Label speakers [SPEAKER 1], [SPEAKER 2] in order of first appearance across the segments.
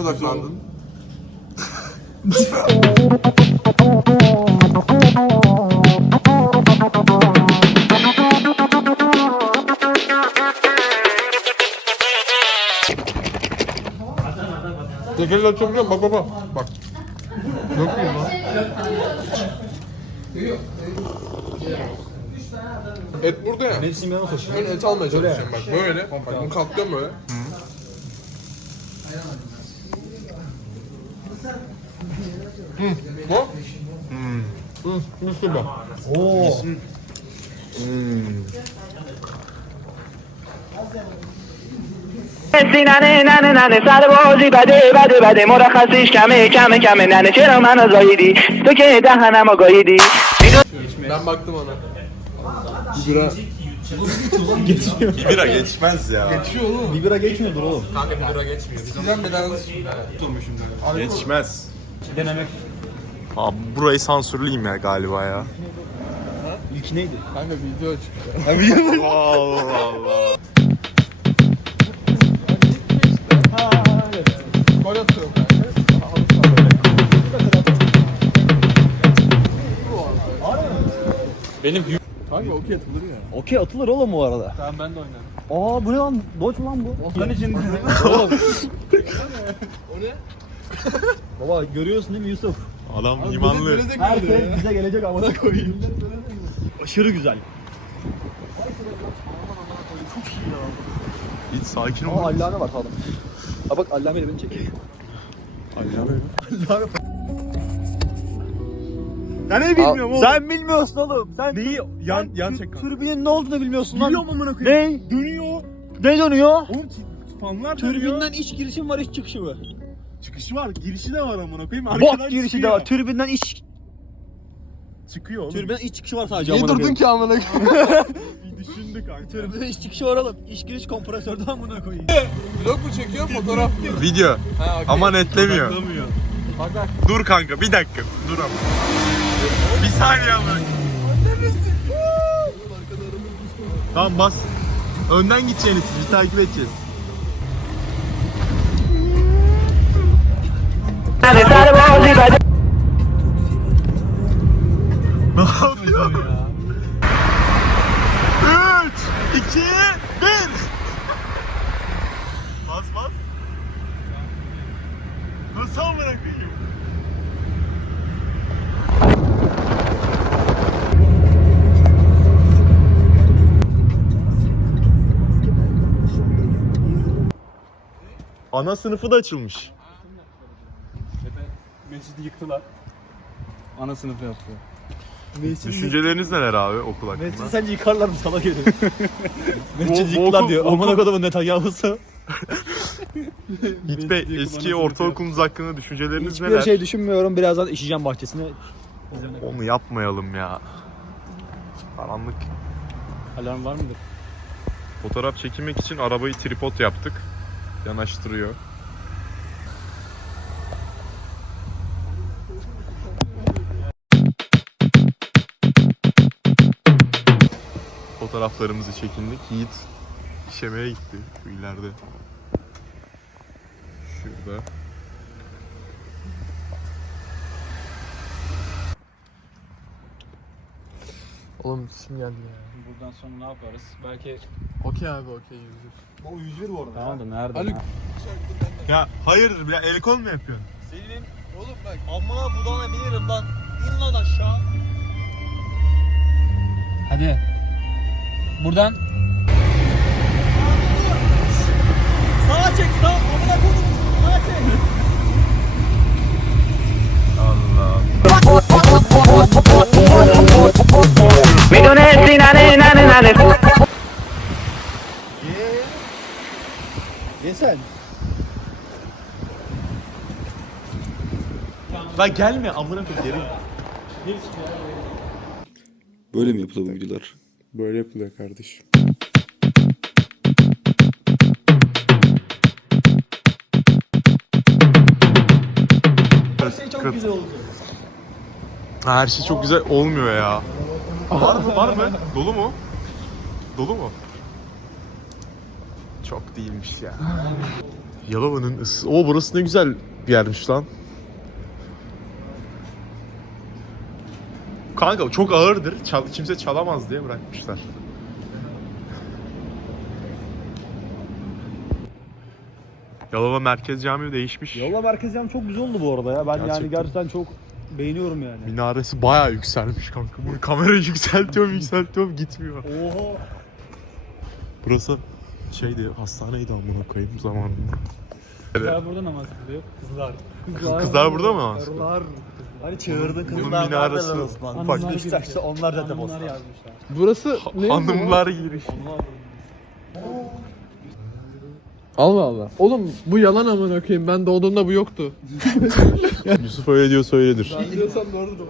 [SPEAKER 1] odaklandın? Tekeli açabiliyorum bak baba. Bak. Yok mu lan? Et burada ya.
[SPEAKER 2] Hepsini ben nasıl açayım?
[SPEAKER 1] Ben et almaya çalışıyorum bak böyle. Bak bunu katlıyorum böyle. Bu? Müslüman.
[SPEAKER 2] Oo.
[SPEAKER 3] ننه سر بازی بده مرخصیش کمه ننه چرا منو زاییدی تو که دهنمو گاییدی
[SPEAKER 1] Ben baktım ona. Bira.
[SPEAKER 4] Bira geçmez ya.
[SPEAKER 1] Geçiyor oğlum.
[SPEAKER 2] Bir bira geçmiyordur oğlum.
[SPEAKER 1] Kanka bir bira geçmiyor. Sizden biraz tutmuşum.
[SPEAKER 4] Geçmez.
[SPEAKER 2] Denemek.
[SPEAKER 4] Abi burayı sansürleyeyim ya galiba ya.
[SPEAKER 2] İlk neydi?
[SPEAKER 1] Kanka video çıktı.
[SPEAKER 4] Allah Allah.
[SPEAKER 1] Gol atıyorum.
[SPEAKER 2] Benim
[SPEAKER 1] Kanka okey atılır ya.
[SPEAKER 2] Okey atılır oğlum bu arada.
[SPEAKER 1] Tamam ben de oynarım.
[SPEAKER 2] Aa bu ne lan? Doç mu lan bu? Volkan içinde. Oğlum.
[SPEAKER 1] O ne?
[SPEAKER 2] Baba görüyorsun değil mi Yusuf?
[SPEAKER 4] Adam imanlı.
[SPEAKER 2] Herkes bize gelecek amına koyayım. Aşırı güzel.
[SPEAKER 4] Hiç sakin
[SPEAKER 2] Aa
[SPEAKER 4] ol.
[SPEAKER 2] allame var sağda. Ha bak allameyle beni çek. Allame.
[SPEAKER 4] Ben ne bilmiyorum oğlum.
[SPEAKER 2] Sen bilmiyorsun oğlum. Sen
[SPEAKER 4] Neyi? Yan çek kanka.
[SPEAKER 2] türbinin ne olduğunu bilmiyorsun lan.
[SPEAKER 4] Biliyorum amına koyayım.
[SPEAKER 2] Ne?
[SPEAKER 4] Dönüyor.
[SPEAKER 2] Ne dönüyor?
[SPEAKER 4] Oğlum fanlar dönüyor.
[SPEAKER 2] Türbinden iç girişi mi var iç çıkışı mı?
[SPEAKER 4] Çıkışı var, girişi de var amına koyayım.
[SPEAKER 2] Bok
[SPEAKER 4] Arkadan
[SPEAKER 2] girişi de
[SPEAKER 4] çıkıyor.
[SPEAKER 2] var. Türbinden iç
[SPEAKER 4] Çıkıyor oğlum.
[SPEAKER 2] türbinden iç çıkışı var sadece
[SPEAKER 1] Niye
[SPEAKER 2] amına
[SPEAKER 1] durdun
[SPEAKER 2] koyayım.
[SPEAKER 1] ki amına koyayım?
[SPEAKER 4] Bir düşündü kanka.
[SPEAKER 2] Türbinden iç çıkışı var oğlum. İç giriş kompresörde amına koyayım.
[SPEAKER 1] Vlog mu çekiyor fotoğraf mı?
[SPEAKER 4] Video.
[SPEAKER 1] Ha, okey.
[SPEAKER 4] Ama netlemiyor.
[SPEAKER 1] Bak bak.
[SPEAKER 4] Dur kanka bir dakika. Dur ama. Bir saniye ama. Tamam bas. Önden gideceğiniz siz. Bir takip edeceğiz.
[SPEAKER 3] ننه سر بازی بده
[SPEAKER 4] Ne yapıyorsun ya? 3, 2, 1. Bas bas. Nasıl amına koyayım? Ana sınıfı da açılmış.
[SPEAKER 2] Mescidi yıktılar. Ana sınıfı yaptı.
[SPEAKER 4] Düşünceleriniz neler abi okul hakkında?
[SPEAKER 2] Mescidi sence yıkarlar mı salak herif? Mescidi
[SPEAKER 4] Bu
[SPEAKER 2] yıktılar
[SPEAKER 4] okul-
[SPEAKER 2] diyor.
[SPEAKER 4] okul-
[SPEAKER 2] Amına kodumun Netanyahu'su.
[SPEAKER 4] Yiğit Bey eski ortaokulunuz hakkında düşünceleriniz
[SPEAKER 2] Hiçbir
[SPEAKER 4] neler?
[SPEAKER 2] şey düşünmüyorum. Birazdan işeceğim bahçesine.
[SPEAKER 4] Onu yapmayalım ya. Karanlık.
[SPEAKER 2] Alarm var mıdır?
[SPEAKER 4] Fotoğraf çekilmek için arabayı tripod yaptık. Yanaştırıyor. Fotoğraflarımızı çekindik. Yiğit işemeye gitti şu ileride. Şurada.
[SPEAKER 1] Oğlum isim geldi ya.
[SPEAKER 5] Buradan sonra ne yaparız? Belki
[SPEAKER 1] Okey abi okey 101.
[SPEAKER 2] O 101 bu arada.
[SPEAKER 5] tamam da nerede?
[SPEAKER 1] Haluk.
[SPEAKER 4] Ya hayırdır ya el kol mu yapıyorsun?
[SPEAKER 2] Senin oğlum bak amına budağına binirim lan. İn lan aşağı.
[SPEAKER 5] Hadi. Buradan
[SPEAKER 2] Sağa çek sağa. Amına kodum. Sağa çek.
[SPEAKER 4] Allah.
[SPEAKER 3] میدونستی ننه
[SPEAKER 2] Ye sen.
[SPEAKER 4] Lan gelme amına koyayım geri.
[SPEAKER 6] Böyle mi yapılıyor bu videolar?
[SPEAKER 1] Böyle yapılıyor kardeşim.
[SPEAKER 2] Çok güzel oldu.
[SPEAKER 4] Her şey çok güzel olmuyor ya. Var mı? Var mı? Dolu mu? Dolu mu? Çok değilmiş ya. Yalova'nın ısı... Oo, burası ne güzel bir yermiş lan. Kanka çok ağırdır. Kimse çalamaz diye bırakmışlar. Yalova Merkez Camii değişmiş.
[SPEAKER 2] Yolla Merkez Cam çok güzel oldu bu arada ya. Ben
[SPEAKER 4] Gerçekten.
[SPEAKER 2] yani gerçekten çok beğeniyorum yani.
[SPEAKER 4] Minaresi bayağı yükselmiş kanka. Bunu kamerayı yükseltiyorum gitmiyor.
[SPEAKER 2] Oha.
[SPEAKER 4] Burası şeydi, hastaneydi amına koyayım zamanında.
[SPEAKER 5] Kızlar burada namaz kılıyor.
[SPEAKER 4] Kızlar burada mı?
[SPEAKER 2] Kızlar. Hani çığırdın
[SPEAKER 4] Bunun
[SPEAKER 2] kızlar
[SPEAKER 4] minaresi
[SPEAKER 2] vardı lan Osman.
[SPEAKER 4] ufak.
[SPEAKER 2] Hanımlar Beşiktaş'ta onlar zaten
[SPEAKER 5] Hanımlar
[SPEAKER 2] Osman.
[SPEAKER 5] yazmışlar.
[SPEAKER 1] Burası ne?
[SPEAKER 4] Hanımlar giriş.
[SPEAKER 1] Allah Allah. Oğlum bu yalan amına koyayım. Ben doğduğumda bu yoktu.
[SPEAKER 4] Yusuf öyle diyorsa öyledir.
[SPEAKER 1] Ben diyorsam doğrudur.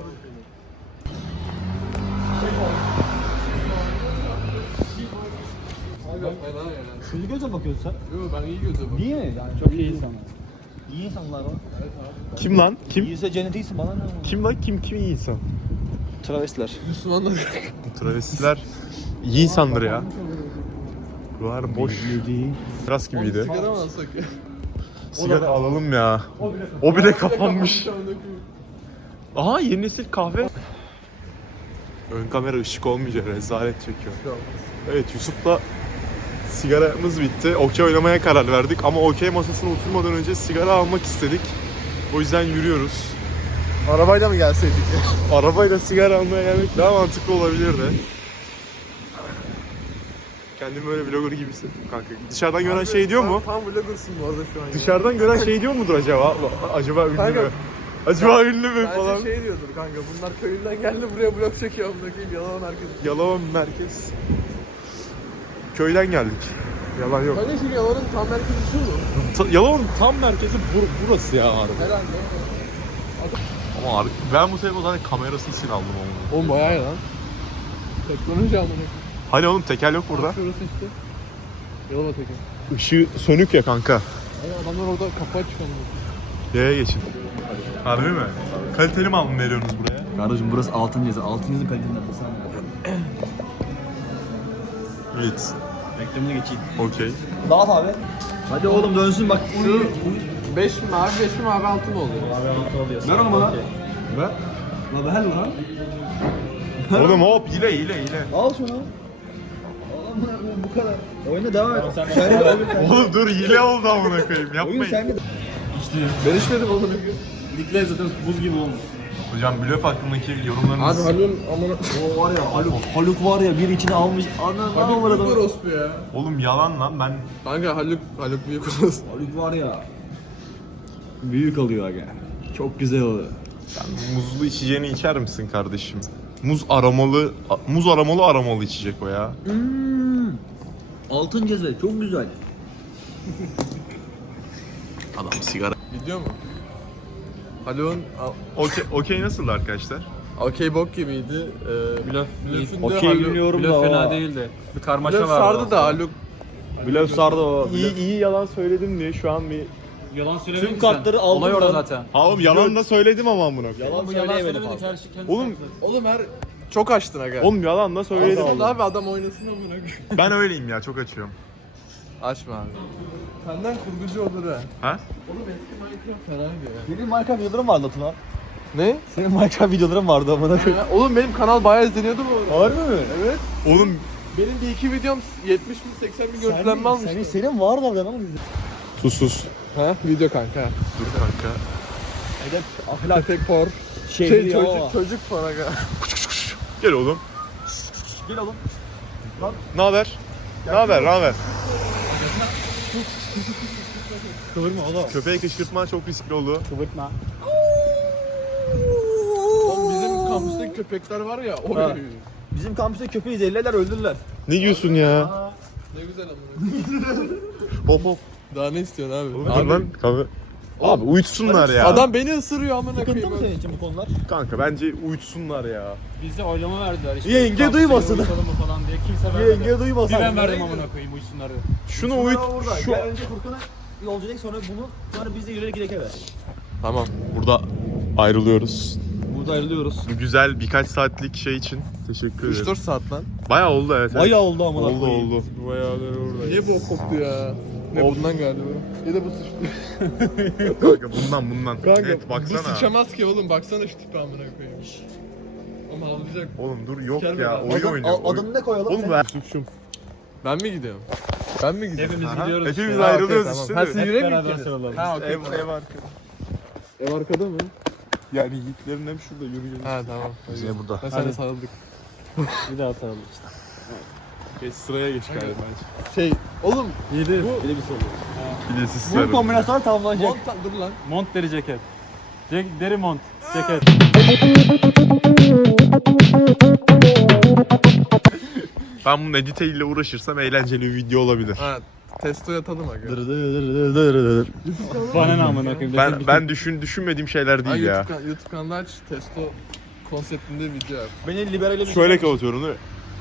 [SPEAKER 2] Kötü göze bakıyorsun sen.
[SPEAKER 1] Yok ben iyi gözüm.
[SPEAKER 2] Niye? Yani
[SPEAKER 5] Çok iyi insanlar.
[SPEAKER 2] iyi insanlar o.
[SPEAKER 4] Kim lan? Kim?
[SPEAKER 2] İyiyse cennet iyisin bana ne?
[SPEAKER 4] Kim lan? Kim iyi insan?
[SPEAKER 2] Travestiler.
[SPEAKER 1] Müslümanlar.
[SPEAKER 4] Travestiler iyi insandır ya. Buralar boş. Biraz gibiydi.
[SPEAKER 1] Sigara mı alsak ya?
[SPEAKER 4] Sigara alalım ya. O bile kapanmış. Aha, yeni nesil kahve. Ön kamera ışık olmayacak, rezalet çekiyor. Evet, Yusuf'la sigaramız bitti. Okey oynamaya karar verdik ama okey masasına oturmadan önce sigara almak istedik. O yüzden yürüyoruz.
[SPEAKER 1] Arabayla mı gelseydik?
[SPEAKER 4] Arabayla sigara almaya gelmek daha mantıklı olabilirdi. Kendimi böyle vlogger gibi hissettim kanka. Dışarıdan gören şey diyor mu?
[SPEAKER 1] Tam vloggersın bu arada şu an.
[SPEAKER 4] Dışarıdan gören şey diyor mudur acaba? Acaba ünlü
[SPEAKER 1] Kanka,
[SPEAKER 4] mü? Acaba ünlü mü
[SPEAKER 1] Bence
[SPEAKER 4] falan?
[SPEAKER 1] şey diyordur kanka. Bunlar köyünden geldi buraya vlog çekiyor amına koyayım. Yalan arkadaş.
[SPEAKER 4] Yalova merkez. Köyden geldik. Yalan yok.
[SPEAKER 1] Hani şimdi yalanın tam merkezi şu mu?
[SPEAKER 4] Yalova'nın tam merkezi burası ya harbi.
[SPEAKER 1] Herhalde.
[SPEAKER 4] Ama harbi. Ben bu sefer zaten kamerasını sil aldım onu.
[SPEAKER 1] Oğlum bayağı ya lan. Teknoloji amına koyayım.
[SPEAKER 4] Hani oğlum teker yok burada.
[SPEAKER 1] Şurası işte. Yalama teker.
[SPEAKER 4] Işığı sönük ya kanka.
[SPEAKER 1] Hani adamlar orada kafa açık amına koyayım.
[SPEAKER 4] Yaya geçin. Harbi mi? Kaliteli mal mı veriyorsunuz buraya?
[SPEAKER 2] Kardeşim burası altın yazı. Altın yazı kalitesinden sen.
[SPEAKER 4] Evet.
[SPEAKER 2] Reklamına geçeyim.
[SPEAKER 4] Okey.
[SPEAKER 2] Dağıt abi. Hadi oğlum dönsün bak.
[SPEAKER 1] Şu 5 mavi 5 mavi altı mı oluyor?
[SPEAKER 2] Abi altın alıyorsun. Ver onu bana. Ver. La ver lan.
[SPEAKER 4] Oğlum hop hile.
[SPEAKER 2] Al şunu. Adamlar bu kadar. Oyuna devam et. Sen de
[SPEAKER 4] Oğlum dur hile oldu amına koyayım
[SPEAKER 2] Oyun
[SPEAKER 4] yapmayın.
[SPEAKER 2] sende.
[SPEAKER 1] Ben içmedim amına koyayım.
[SPEAKER 2] Dikler zaten buz gibi olmuş.
[SPEAKER 4] Hocam blöf hakkındaki yorumlarınız.
[SPEAKER 1] Abi Haluk'un amına...
[SPEAKER 2] O var ya Haluk var ya bir içine almış. Ana ne
[SPEAKER 1] Haluk
[SPEAKER 2] var
[SPEAKER 1] büyük
[SPEAKER 2] adam.
[SPEAKER 1] orospu ya.
[SPEAKER 4] Oğlum yalan lan ben.
[SPEAKER 1] Kanka Haluk büyük orospu.
[SPEAKER 2] Haluk var ya. Büyük oluyor aga. Çok güzel oluyor.
[SPEAKER 4] Sen muzlu içeceğini içer misin kardeşim? Muz aromalı içecek o ya.
[SPEAKER 2] Altın cezve çok güzel.
[SPEAKER 4] Adam sigara.
[SPEAKER 1] Gidiyor mu? Haluk'un...
[SPEAKER 4] Okey nasıl arkadaşlar?
[SPEAKER 1] Okey bok gibiydi. Blöf'ün de
[SPEAKER 2] Okey bilmiyorum da
[SPEAKER 5] Blöf
[SPEAKER 2] o.
[SPEAKER 5] fena değildi. Bir karmaşa
[SPEAKER 1] Blöf
[SPEAKER 5] vardı.
[SPEAKER 1] sardı da Haluk...
[SPEAKER 2] Blöf sardı o.
[SPEAKER 4] İyi yalan söyledim diye şu an bir...
[SPEAKER 5] Yalan söylemedin
[SPEAKER 2] Tüm
[SPEAKER 5] ki sen.
[SPEAKER 2] kartları aldım
[SPEAKER 5] Olay orada
[SPEAKER 2] ben.
[SPEAKER 5] zaten.
[SPEAKER 4] Ha oğlum yalan da söyledim ama amına koyayım.
[SPEAKER 2] Yalan
[SPEAKER 5] Bu yalan
[SPEAKER 2] söyleyemedim
[SPEAKER 5] söylemedik
[SPEAKER 2] fazla.
[SPEAKER 5] her şey kendisi.
[SPEAKER 4] Oğlum-
[SPEAKER 1] Oğlum çok açtın aga.
[SPEAKER 4] Oğlum yalan da söyledim.
[SPEAKER 1] Abi adam oynasın amına koyayım.
[SPEAKER 4] Ben öyleyim ya çok açıyorum.
[SPEAKER 1] Açma abi. Senden kurgucu olur ha.
[SPEAKER 4] Ha?
[SPEAKER 1] Oğlum eski Minecraft fena diyor.
[SPEAKER 2] Senin Minecraft videoların vardı Tuna.
[SPEAKER 1] Ne?
[SPEAKER 2] Senin Minecraft videoların vardı amına koyayım.
[SPEAKER 1] Oğlum benim kanal bayağı izleniyordu bu.
[SPEAKER 2] Harbi mi?
[SPEAKER 1] Evet.
[SPEAKER 4] Oğlum
[SPEAKER 1] Benim bir iki videom 70 bin 80 bin görüntülenme almıştı.
[SPEAKER 2] Senin vardı oradan ama
[SPEAKER 4] sus.
[SPEAKER 1] Ha? Video kanka.
[SPEAKER 4] Dur kanka.
[SPEAKER 2] ahlak
[SPEAKER 1] Köpek por.
[SPEAKER 2] şey ya.
[SPEAKER 1] Çocuk por aga.
[SPEAKER 4] Gel oğlum.
[SPEAKER 2] Gel oğlum.
[SPEAKER 4] Ne haber? Ne haber?
[SPEAKER 2] Kıvırma oğlum.
[SPEAKER 4] Köpeği kışkırtma çok riskli oldu.
[SPEAKER 2] Kıvırtma.
[SPEAKER 1] Oğlum bizim kampüsteki köpekler var ya. Oy.
[SPEAKER 2] Ha. Bizim kampüste köpeği zehirlerler öldürürler.
[SPEAKER 4] Ne diyorsun ya?
[SPEAKER 1] Ne güzel amına.
[SPEAKER 4] Hop.
[SPEAKER 1] Daha ne istiyorsun abi?
[SPEAKER 4] Oğlum
[SPEAKER 1] Abi,
[SPEAKER 4] lan kahve. Abi uyutsunlar ya.
[SPEAKER 1] adam beni ısırıyor amına
[SPEAKER 2] Sıkıntı
[SPEAKER 1] koyayım.
[SPEAKER 2] mı senin için bu konular?
[SPEAKER 4] Kanka bence uyutsunlar ya.
[SPEAKER 5] Bize oylama verdiler işte.
[SPEAKER 2] Yenge
[SPEAKER 5] Kampüse
[SPEAKER 2] duymasın.
[SPEAKER 5] uyutalım mı falan diye. Kimse vermedi.
[SPEAKER 2] Yenge duymasın.
[SPEAKER 5] Bir ben verdim amına koyayım uyusunları.
[SPEAKER 4] Şunu uyut. Şu
[SPEAKER 2] Gel önce Furkan'a yolcu edek sonra bunu. Sonra biz de yürüyerek gidelim eve.
[SPEAKER 4] Tamam. Burada ayrılıyoruz.
[SPEAKER 2] Burada ayrılıyoruz.
[SPEAKER 4] Bu güzel birkaç saatlik şey için teşekkür ederim.
[SPEAKER 1] 3-4 saat lan.
[SPEAKER 4] Bayağı oldu evet.
[SPEAKER 2] Bayağı oldu amına
[SPEAKER 4] Oldu
[SPEAKER 2] koyayım.
[SPEAKER 4] oldu. Bayağı orada.
[SPEAKER 1] Niye bu koktu ya? Ne bundan galiba. Ya da bu sıçtı.
[SPEAKER 4] Kanka bundan.
[SPEAKER 1] Kanka
[SPEAKER 4] Net
[SPEAKER 1] bu
[SPEAKER 4] baksana.
[SPEAKER 1] sıçamaz ki oğlum. Baksana şu tipi amına koyayım. Ama ağlayacak.
[SPEAKER 4] Oğlum dur yok
[SPEAKER 1] Gel
[SPEAKER 4] ya.
[SPEAKER 1] beraber.
[SPEAKER 4] Oyun oynuyor.
[SPEAKER 2] Adını ne koyalım?
[SPEAKER 4] Oğlum ben suçum.
[SPEAKER 1] Ben mi gidiyorum? Ben mi gidiyorum?
[SPEAKER 5] Hepimiz
[SPEAKER 4] Aha,
[SPEAKER 5] gidiyoruz.
[SPEAKER 4] hepimiz
[SPEAKER 5] işte.
[SPEAKER 4] ayrılıyoruz
[SPEAKER 1] tamam.
[SPEAKER 4] işte.
[SPEAKER 1] Ha,
[SPEAKER 4] de.
[SPEAKER 1] siz
[SPEAKER 5] Hep
[SPEAKER 1] yürüye mi
[SPEAKER 5] beraber
[SPEAKER 1] gittiniz?
[SPEAKER 5] sarılalım.
[SPEAKER 1] Ha okey.
[SPEAKER 4] Ev arkada.
[SPEAKER 1] Ev arkada mı?
[SPEAKER 4] Yani yiğitlerin hem şurada yürüyeceğiz.
[SPEAKER 1] Ha tamam.
[SPEAKER 2] Yine burada.
[SPEAKER 1] Ben sana sarıldık.
[SPEAKER 5] Bir daha saralım işte.
[SPEAKER 4] Geç sıraya geç galiba.
[SPEAKER 1] Şey oğlum
[SPEAKER 5] Bir de bir soru.
[SPEAKER 4] Bilesiz
[SPEAKER 2] Bu kombinasyon tamamlanacak.
[SPEAKER 1] dur lan.
[SPEAKER 5] Mont deri ceket. Deri mont ceket.
[SPEAKER 4] Ben bunun editeyle uğraşırsam eğlenceli bir video olabilir.
[SPEAKER 1] Ha testo yatalım aga.
[SPEAKER 5] Bana ne amına koyayım.
[SPEAKER 4] Ben düşünmediğim şeyler
[SPEAKER 1] Ha,
[SPEAKER 4] değil ya.
[SPEAKER 1] YouTube kanalı aç testo konseptinde video yap.
[SPEAKER 2] Beni liberale
[SPEAKER 4] Şöyle kapatıyorum değil mi?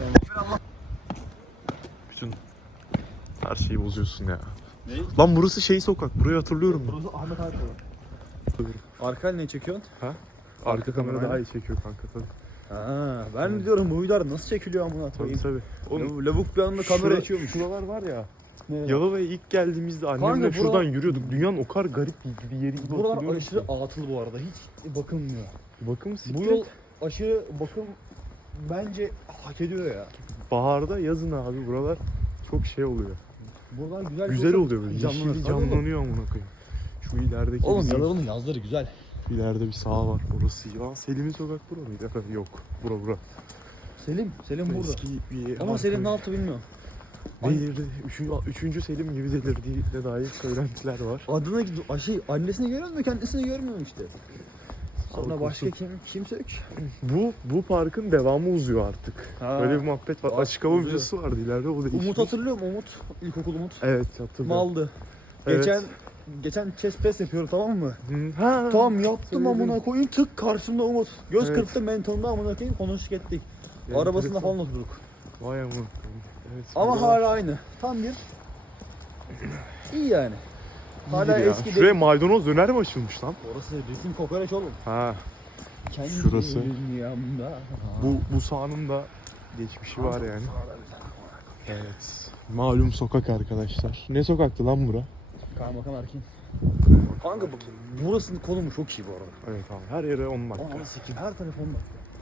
[SPEAKER 4] Bütün her şeyi bozuyorsun ya. Lan burası şey sokak. Burayı hatırlıyorum ben.
[SPEAKER 2] Burası Ahmet Hakan. Arka ne çekiyorsun?
[SPEAKER 4] Arka kamera daha iyi çekiyor kanka tabii.
[SPEAKER 2] Ha, ben diyorum bu videolar nasıl çekiliyor amına
[SPEAKER 4] Tabii
[SPEAKER 2] koyayım.
[SPEAKER 4] tabii. Oğlum
[SPEAKER 2] Lavuk bir anda kamera açıyormuş.
[SPEAKER 4] Şuralar var ya.
[SPEAKER 2] Ne?
[SPEAKER 4] Yalova'ya ilk geldiğimizde annemle
[SPEAKER 2] Kanka,
[SPEAKER 4] şuradan yürüyorduk. Dünyanın o kadar garip bir yeri gibi
[SPEAKER 2] Buralar
[SPEAKER 4] hatırlıyorum
[SPEAKER 2] aşırı
[SPEAKER 4] ki.
[SPEAKER 2] atıl bu arada. Hiç bakılmıyor.
[SPEAKER 4] Bakım
[SPEAKER 2] Bu
[SPEAKER 4] siktir.
[SPEAKER 2] yol aşırı bakım bence hak ediyor ya.
[SPEAKER 4] Baharda yazın abi buralar çok şey oluyor.
[SPEAKER 2] Buralar güzel.
[SPEAKER 4] Güzel oluyor böyle.
[SPEAKER 2] Canlanır.
[SPEAKER 4] Yeşil canlanıyor amına koyayım. Şu ilerideki
[SPEAKER 2] Oğlum
[SPEAKER 4] bizim-
[SPEAKER 2] Yalova'nın yazları güzel.
[SPEAKER 4] ileride bir saha var. Orası ya. Selim'in sokak bura mıydı? Yok. Bura.
[SPEAKER 2] Selim burada.
[SPEAKER 4] Eski bir ev
[SPEAKER 2] Ama
[SPEAKER 4] var.
[SPEAKER 2] Selim ne yaptı bilmiyorum.
[SPEAKER 4] Delirdi. Üçüncü Selim gibi delirdiğine dair söylentiler var.
[SPEAKER 2] Adına annesini görüyor mu kendisini görmüyorum işte. Sonra
[SPEAKER 4] Allah
[SPEAKER 2] başka
[SPEAKER 4] korusun.
[SPEAKER 2] kimse yok.
[SPEAKER 4] Bu parkın devamı uzuyor artık.
[SPEAKER 2] Ha.
[SPEAKER 4] Böyle bir muhabbet var.
[SPEAKER 2] Var,
[SPEAKER 4] Açık hava
[SPEAKER 2] uzuyor.
[SPEAKER 4] müzesi vardı ileride o değişmiş.
[SPEAKER 2] Umut hatırlıyor musun Umut? İlkokul Umut.
[SPEAKER 4] Evet hatırlıyorum.
[SPEAKER 2] Maldı.
[SPEAKER 4] Evet.
[SPEAKER 2] Geçen chest press yapıyorum tamam mı?
[SPEAKER 4] Ha.
[SPEAKER 2] Tamam yaptım
[SPEAKER 4] Söyledim.
[SPEAKER 2] amına koyayım tık karşımda Umut. Göz
[SPEAKER 4] Evet.
[SPEAKER 2] kırptım mentonda amına koyayım konuştuk ettik.
[SPEAKER 4] Ya,
[SPEAKER 2] Arabasında
[SPEAKER 4] enteresan.
[SPEAKER 2] falan oturduk.
[SPEAKER 4] Vay amına koyayım. Evet.
[SPEAKER 2] Ama
[SPEAKER 4] buralar-
[SPEAKER 2] hala aynı. Tam bir iyi yani. Hala
[SPEAKER 4] İyi ya.
[SPEAKER 2] eski
[SPEAKER 4] Şuraya
[SPEAKER 2] değil.
[SPEAKER 4] maydanoz döner mi açılmış lan?
[SPEAKER 2] Orası bizim kokoreç oğlum.
[SPEAKER 4] Ha.
[SPEAKER 2] Kendi
[SPEAKER 4] Şurası.
[SPEAKER 2] dünyamda.
[SPEAKER 4] Bu sahanın da geçmişi var yani. Evet. Malum sokak arkadaşlar. Ne sokaktı lan bura?
[SPEAKER 2] Kaymakam Erkin. Kanka bak burasının konumu çok iyi bu arada.
[SPEAKER 4] Evet abi her yere 10 dakika.
[SPEAKER 2] Ananı sikeyim her taraf onda.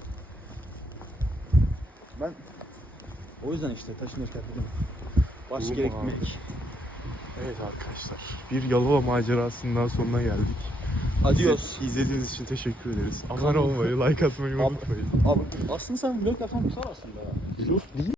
[SPEAKER 2] Ben o yüzden işte taşınırken dedim. Başka
[SPEAKER 4] Oğlum
[SPEAKER 2] yere
[SPEAKER 4] abi.
[SPEAKER 2] gitmedik.
[SPEAKER 4] Evet arkadaşlar. Bir Yalova macerasının daha sonuna geldik.
[SPEAKER 2] Adios.
[SPEAKER 4] İzlediğiniz için teşekkür ederiz. Abone olmayı, like atmayı unutmayın.
[SPEAKER 2] Abi aslında sen vlog yapsan güzel aslında ya.
[SPEAKER 4] Vlog değil